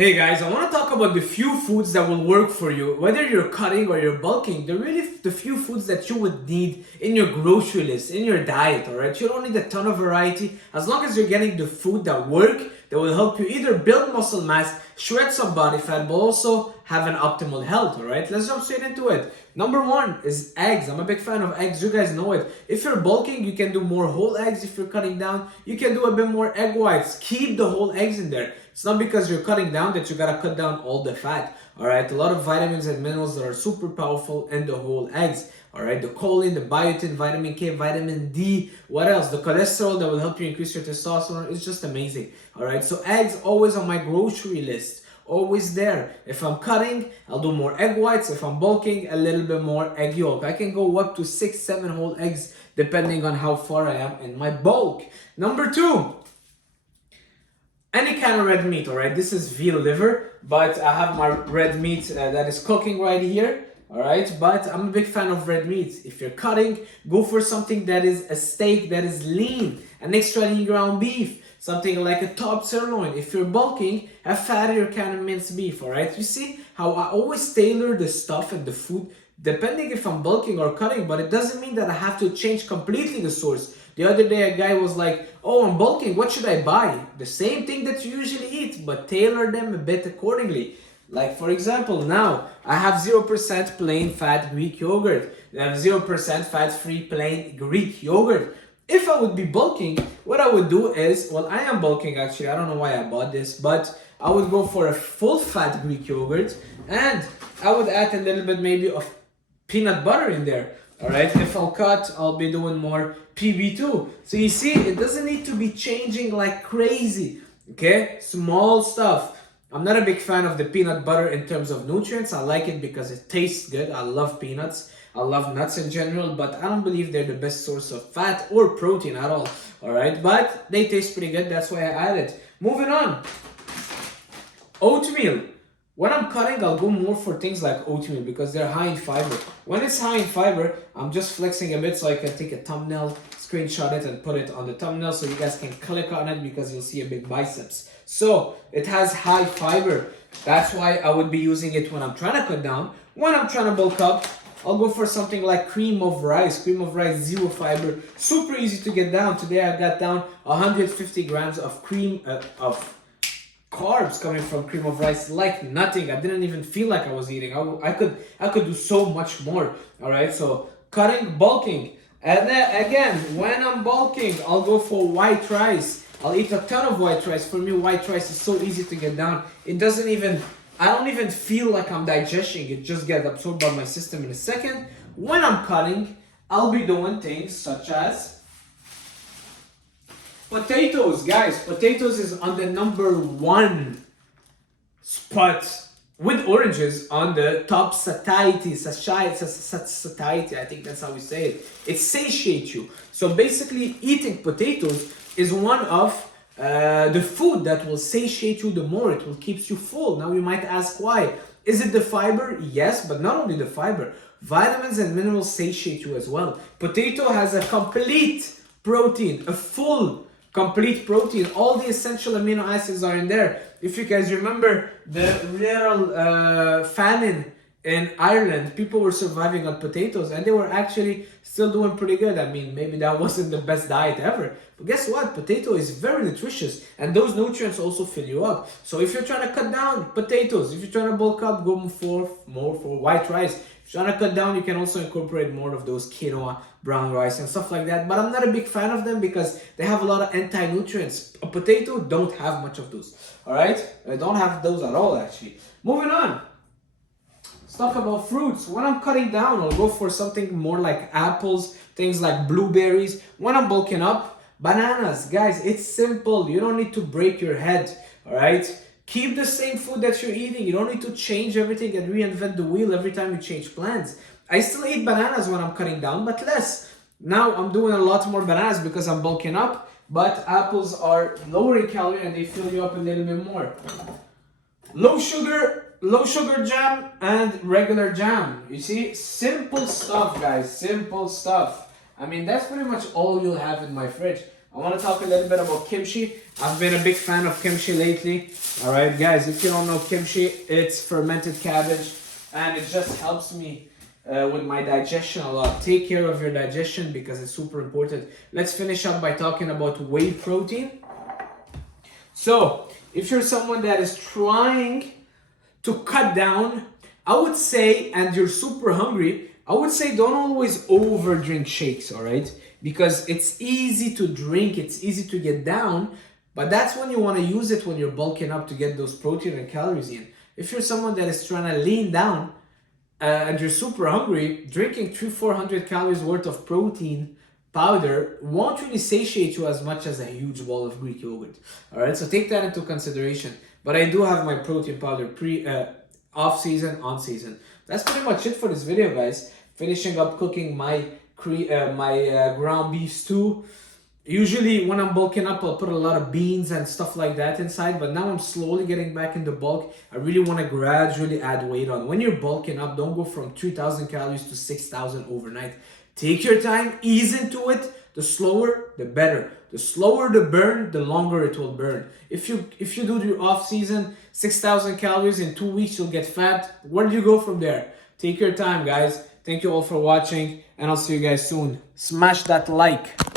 Hey guys, I want to talk about the few foods that will work for you, whether you're cutting or you're bulking. They're really the few foods that you would need in your grocery list, in your diet, alright? You don't need a ton of variety. As long as you're getting the food that work, that will help you either build muscle mass, shred some body fat, but also have an optimal health, alright? Let's jump straight into it. Number one is eggs. I'm a big fan of eggs. You guys know it. If you're bulking, you can do more whole eggs. If you're cutting down, you can do a bit more egg whites. Keep the whole eggs in there. It's not because you're cutting down that you gotta cut down all the fat. Alright, a lot of vitamins and minerals that are super powerful in the whole eggs. Alright, the choline, the biotin, vitamin K, vitamin D, what else? The cholesterol that will help you increase your testosterone is just amazing. Alright, so eggs always on my grocery list. Always there. If I'm cutting, I'll do more egg whites. If I'm bulking, a little bit more egg yolk. I can go up to 6-7 whole eggs depending on how far I am in my bulk. Number two, any kind of red meat. All right, this is veal liver, but I have my red meat that is cooking right here. All right, but I'm a big fan of red meat. If you're cutting, go for something that is a steak that is lean, an extra lean ground beef, something like a top sirloin. If you're bulking, a fattier kind of minced beef. All right, you see how I always tailor the stuff and the food depending if I'm bulking or cutting, but it doesn't mean that I have to change completely the source. The other day, a guy was like, "Oh, I'm bulking. What should I buy?" The same thing that you usually eat, but tailor them a bit accordingly. Like for example, now I have 0% plain fat Greek yogurt. I have 0% fat-free plain Greek yogurt. If I would be bulking, what I would do is, well, I am bulking actually. I don't know why I bought this, but I would go for a full fat Greek yogurt and I would add a little bit maybe of peanut butter in there. Alright, if I'll cut, I'll be doing more PB2. So you see, it doesn't need to be changing like crazy. Okay, small stuff. I'm not a big fan of the peanut butter in terms of nutrients. I like it because it tastes good. I love peanuts. I love nuts in general, but I don't believe they're the best source of fat or protein at all. Alright, but they taste pretty good. That's why I added. Moving on. Oatmeal. When I'm cutting, I'll go more for things like oatmeal because they're high in fiber. When it's high in fiber, I'm just flexing a bit so I can take a thumbnail, screenshot it and put it on the thumbnail so you guys can click on it because you'll see a big biceps. So it has high fiber. That's why I would be using it when I'm trying to cut down. When I'm trying to bulk up, I'll go for something like cream of rice. Cream of rice, zero fiber, super easy to get down. Today I got down 150 grams of carbs coming from cream of rice like nothing. I didn't even feel like I was eating. I could do so much more. All right, so cutting, bulking, and then again when I'm bulking, I'll go for white rice. I'll eat a ton of white rice. For me, white rice is so easy to get down. I don't even feel like I'm digesting. It just gets absorbed by my system in a second. When I'm cutting, I'll be doing things such as potatoes. Guys, potatoes is on the number one spot with oranges on the top satiety, I think that's how we say it. It satiates you. So basically, eating potatoes is one of the food that will satiate you the more. It will keep you full. Now you might ask why. Is it the fiber? Yes, but not only the fiber. Vitamins and minerals satiate you as well. Potato has a complete protein, a full complete protein. All the essential amino acids are in there. If you guys remember the real famine in Ireland, people were surviving on potatoes and they were actually still doing pretty good. I mean, maybe that wasn't the best diet ever, but guess what? Potato is very nutritious and those nutrients also fill you up. So if you're trying to cut down, potatoes. If you're trying to bulk up, go more for white rice. If you're trying to cut down, you can also incorporate more of those quinoa, brown rice and stuff like that, but I'm not a big fan of them because they have a lot of anti-nutrients. A potato don't have much of those. All right, I don't have those at all actually. Moving on. Let's talk about fruits. When I'm cutting down, I'll go for something more like apples, things like blueberries. When I'm bulking up, bananas. Guys, it's simple. You don't need to break your head, all right? Keep the same food that you're eating. You don't need to change everything and reinvent the wheel every time you change plans. I still eat bananas when I'm cutting down, but less. Now I'm doing a lot more bananas because I'm bulking up, but apples are lower in calorie and they fill you up a little bit more. Low sugar jam and regular jam. You see, simple stuff, guys, simple stuff. I mean, that's pretty much all you'll have in my fridge. I want to talk a little bit about kimchi. I've been a big fan of kimchi lately. All right, guys, if you don't know kimchi, it's fermented cabbage, and it just helps me with my digestion a lot. Take care of your digestion because it's super important. Let's finish up by talking about whey protein. So, if you're someone that is trying to cut down, I would say, and you're super hungry, I would say don't always over drink shakes, all right? Because it's easy to drink, it's easy to get down, but that's when you want to use it when you're bulking up to get those protein and calories in. If you're someone that is trying to lean down and you're super hungry, drinking 300-400 calories worth of protein powder won't really satiate you as much as a huge bowl of Greek yogurt. All right, so take that into consideration. But I do have my protein powder off season, on season. That's pretty much it for this video, guys. Finishing up cooking my ground beef stew. Usually when I'm bulking up, I'll put a lot of beans and stuff like that inside, but now I'm slowly getting back into bulk. I really want to gradually add weight on. When you're bulking up, don't go from 2,000 calories to 6,000 overnight. Take your time, ease into it. The slower, the better. The slower the burn, the longer it will burn. If you do your off season, 6,000 calories in 2 weeks, you'll get fat. Where do you go from there? Take your time, guys. Thank you all for watching, and I'll see you guys soon. Smash that like.